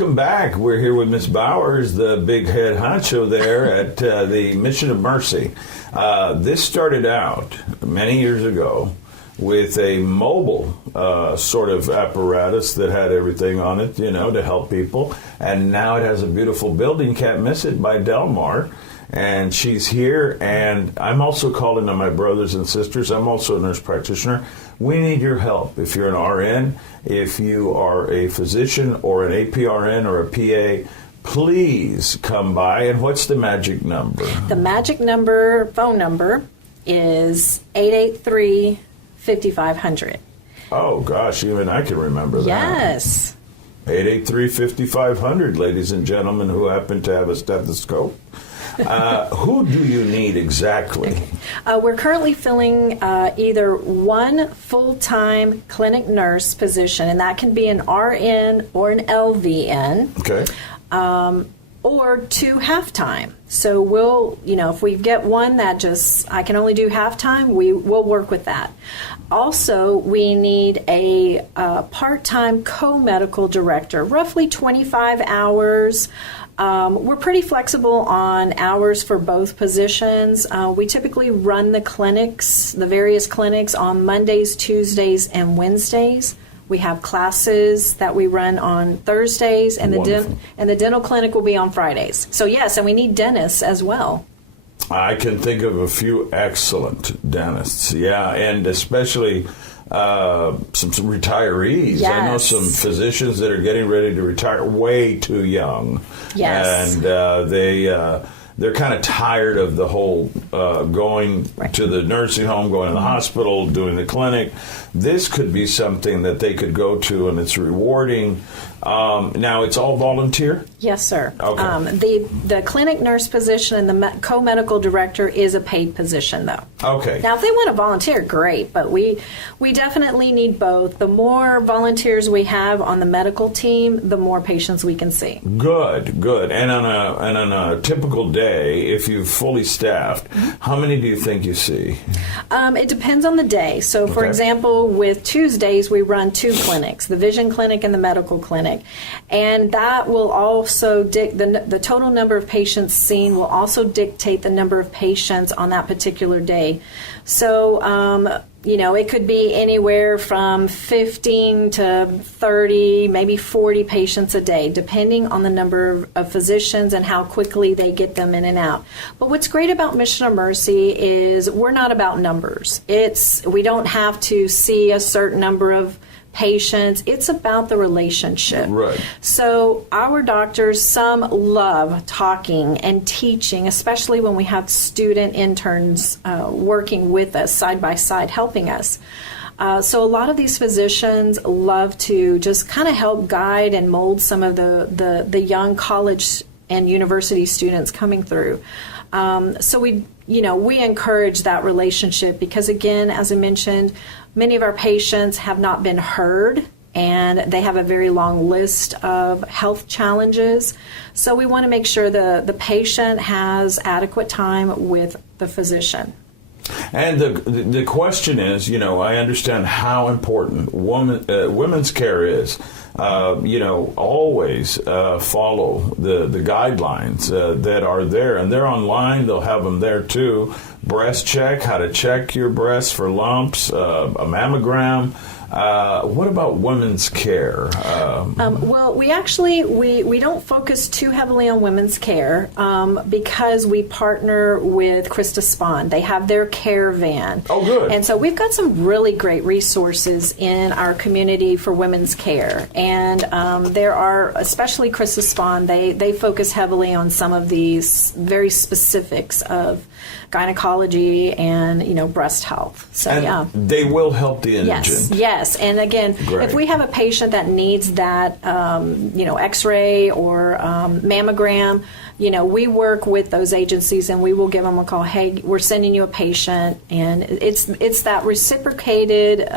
welcome back. We're here with Miss Bowers, the big head honcho there at the Mission of Mercy. This started out many years ago with a mobile sort of apparatus that had everything on it, to help people. And now it has a beautiful building, can't miss it, by Delmar. And she's here, and I'm also calling on my brothers and sisters. I'm also a nurse practitioner. We need your help. If you're an RN, if you are a physician or an APRN or a PA, please come by. And what's the magic number? The magic phone number, is 883-5500. Oh, gosh, even I can remember that. Yes. 883-5500, ladies and gentlemen who happen to have a stethoscope. Who do you need exactly? We're currently filling either one full-time clinic nurse position, and that can be an RN or an LVN. Okay. Or two half-time. So we'll, if we get one that I can only do half-time, we'll work with that. Also, we need a part-time co-medical director, roughly 25 hours. We're pretty flexible on hours for both positions. We typically run the various clinics on Mondays, Tuesdays, and Wednesdays. We have classes that we run on Thursdays, and the dental clinic will be on Fridays. So yes, and we need dentists as well. I can think of a few excellent dentists, yeah, and especially some retirees. Yes. I know some physicians that are getting ready to retire way too young. Yes. And they're kind of tired of the whole going to the nursing home, going to the hospital, doing the clinic. This could be something that they could go to, and it's rewarding. Now, it's all volunteer? Yes, sir. Okay. The clinic nurse position and the co-medical director is a paid position, though. Okay. Now, if they want to volunteer, great, but we definitely need both. The more volunteers we have on the medical team, the more patients we can see. Good. And on a typical day, if you're fully staffed, how many do you think you see? It depends on the day. So, for example, with Tuesdays, we run two clinics, the vision clinic and the medical clinic. And that will also, the total number of patients seen will also dictate the number of patients on that particular day. So, it could be anywhere from 15 to 30, maybe 40 patients a day, depending on the number of physicians and how quickly they get them in and out. But what's great about Mission of Mercy is we're not about numbers. We don't have to see a certain number of patients. It's about the relationship. Right. So our doctors, some love talking and teaching, especially when we have student interns working with us side by side, helping us. So a lot of these physicians love to just kind of help guide and mold some of the young college and university students coming through. So we encourage that relationship because, again, as I mentioned, many of our patients have not been heard and they have a very long list of health challenges. So we want to make sure the patient has adequate time with the physician. And the question is, I understand how important women's care is. Always follow the guidelines that are there. And they're online. They'll have them there, too. Breast check, how to check your breasts for lumps, a mammogram. What about women's care? Well, we actually we don't focus too heavily on women's care because we partner with Krista Spahn. They have their care van. Oh, good. And so we've got some really great resources in our community for women's care. And there are, especially Krista Spahn, they focus heavily on some of these very specifics of gynecology and, breast health. So, and they will help the indigent. Yes. And again, if we have a patient that needs that, X-ray or mammogram, we work with those agencies and we will give them a call. Hey, we're sending you a patient, and it's that reciprocated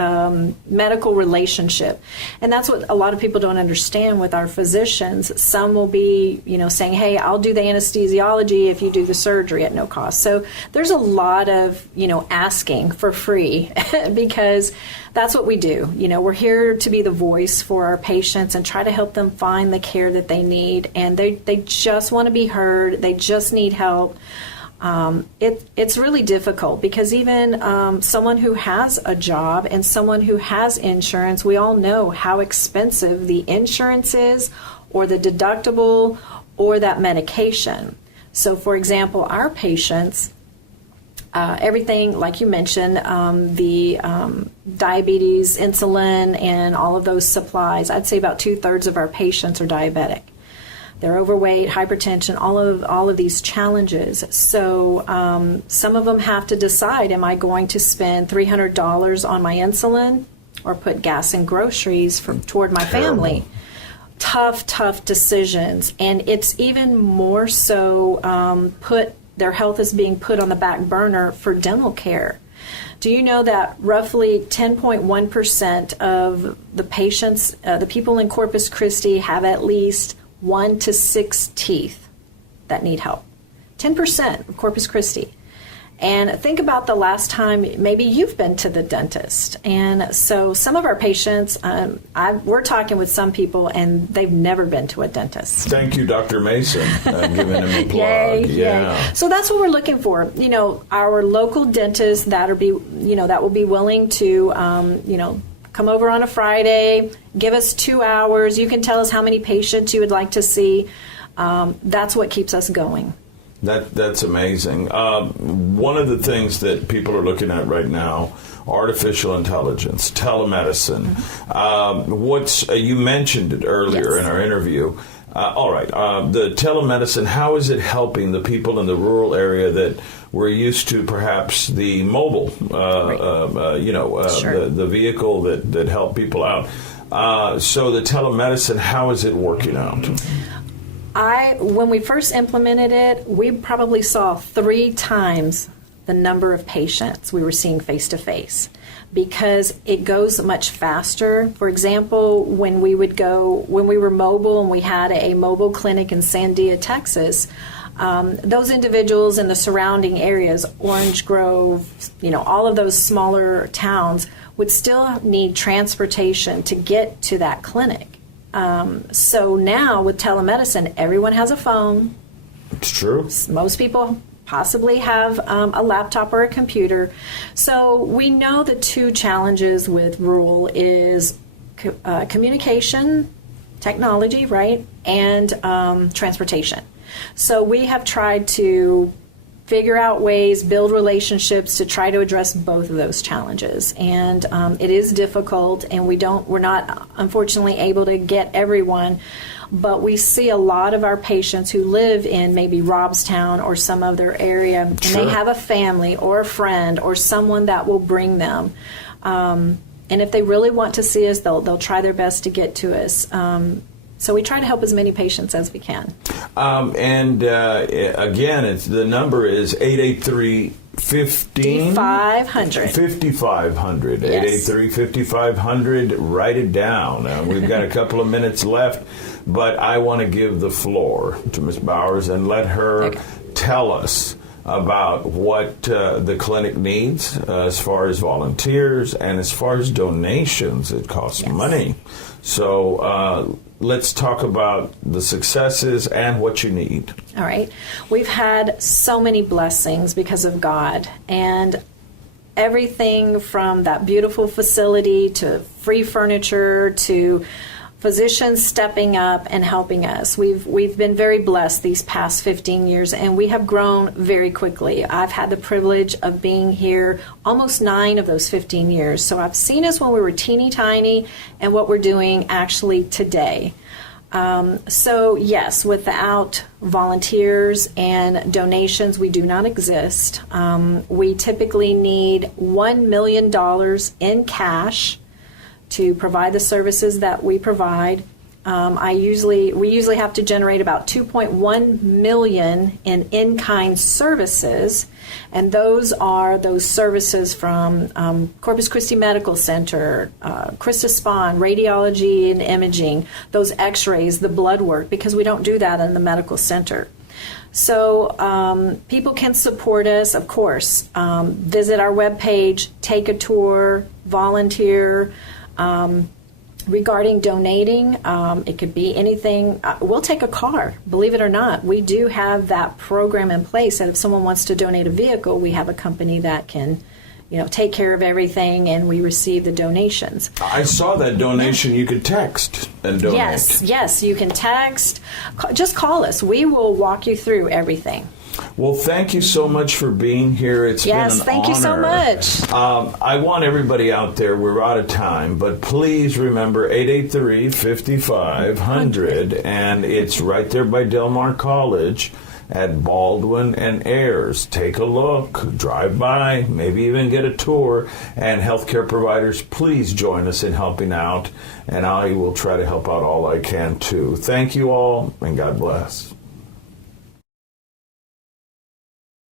medical relationship, and that's what a lot of people don't understand with our physicians. Some will be, saying, "Hey, I'll do the anesthesiology if you do the surgery at no cost." So there's a lot of asking for free because that's what we do. We're here to be the voice for our patients and try to help them find the care that they need. And they just want to be heard. They just need help. It's really difficult because even someone who has a job and someone who has insurance, we all know how expensive the insurance is, or the deductible, or that medication. So, for example, our patients, everything, like you mentioned, the diabetes, insulin, and all of those supplies, I'd say about 2/3 of our patients are diabetic. They're overweight, hypertension, all of these challenges. So some of them have to decide, am I going to spend $300 on my insulin or put gas and groceries toward my family? Tough decisions. And it's even more so their health is being put on the back burner for dental care. Do you know that roughly 10.1% of the patients, the people in Corpus Christi, have at least 1 to 6 teeth that need help? 10% of Corpus Christi. And think about the last time maybe you've been to the dentist. And so some of our patients, we're talking with some people, and they've never been to a dentist. Thank you, Dr. Mason, giving him a plug. Yay, yeah. Yay. So that's what we're looking for. Our local dentists that will be willing to, come over on a Friday, give us 2 hours. You can tell us how many patients you would like to see. That's what keeps us going. That's amazing. One of the things that people are looking at right now, artificial intelligence, telemedicine. You mentioned it earlier in our interview. All right, the telemedicine, how is it helping the people in the rural area that we're used to perhaps the mobile, the vehicle that help people out? So the telemedicine, how is it working out? When we first implemented it, we probably saw 3 times the number of patients we were seeing face to face, because it goes much faster. For example, when we were mobile and we had a mobile clinic in Sandia, Texas, those individuals in the surrounding areas, Orange Grove, all of those smaller towns, would still need transportation to get to that clinic. So now with telemedicine, everyone has a phone. It's true. Most people possibly have a laptop or a computer. So we know the 2 challenges with rural is communication, technology, right, and transportation. So we have tried to figure out ways, build relationships to try to address both of those challenges. And it is difficult, and we're not unfortunately able to get everyone, but we see a lot of our patients who live in maybe Robstown or some other area, and they have a family or a friend or someone that will bring them. And if they really want to see us, they'll try their best to get to us. So we try to help as many patients as we can. Again, the number is 883-15 5500. 5500. Yes. 883-5500. Write it down. We've got a couple of minutes left, but I want to give the floor to Ms. Bowers and let her tell us about what the clinic needs as far as volunteers and as far as donations. It costs money. So let's talk about the successes and what you need. All right. We've had so many blessings because of God, and everything from that beautiful facility to free furniture to physicians stepping up and helping us. We've been very blessed these past 15 years, and we have grown very quickly. I've had the privilege of being here almost 9 of those 15 years. So I've seen us when we were teeny tiny and what we're doing actually today. So yes, without volunteers and donations, we do not exist. We typically need $1 million in cash to provide the services that we provide. We usually have to generate about 2.1 million in-kind services, and those are those services from Corpus Christi Medical Center, Christa Spahn, radiology and imaging, those x-rays, the blood work, because we don't do that in the medical center. So people can support us, of course. Visit our webpage, take a tour, volunteer. Regarding donating, it could be anything. We'll take a car, believe it or not. We do have that program in place that if someone wants to donate a vehicle, we have a company that can, take care of everything, and we receive the donations. I saw that donation. You could text and donate. Yes, you can text. Just call us. We will walk you through everything. Well, thank you so much for being here. It's been an honor. Yes, thank you so much. I want everybody out there, we're out of time, but please remember 883-5500, and it's right there by Del Mar College at Baldwin and Ayers. Take a look, drive by, maybe even get a tour. And healthcare providers, please join us in helping out, and I will try to help out all I can too. Thank you all, and God bless.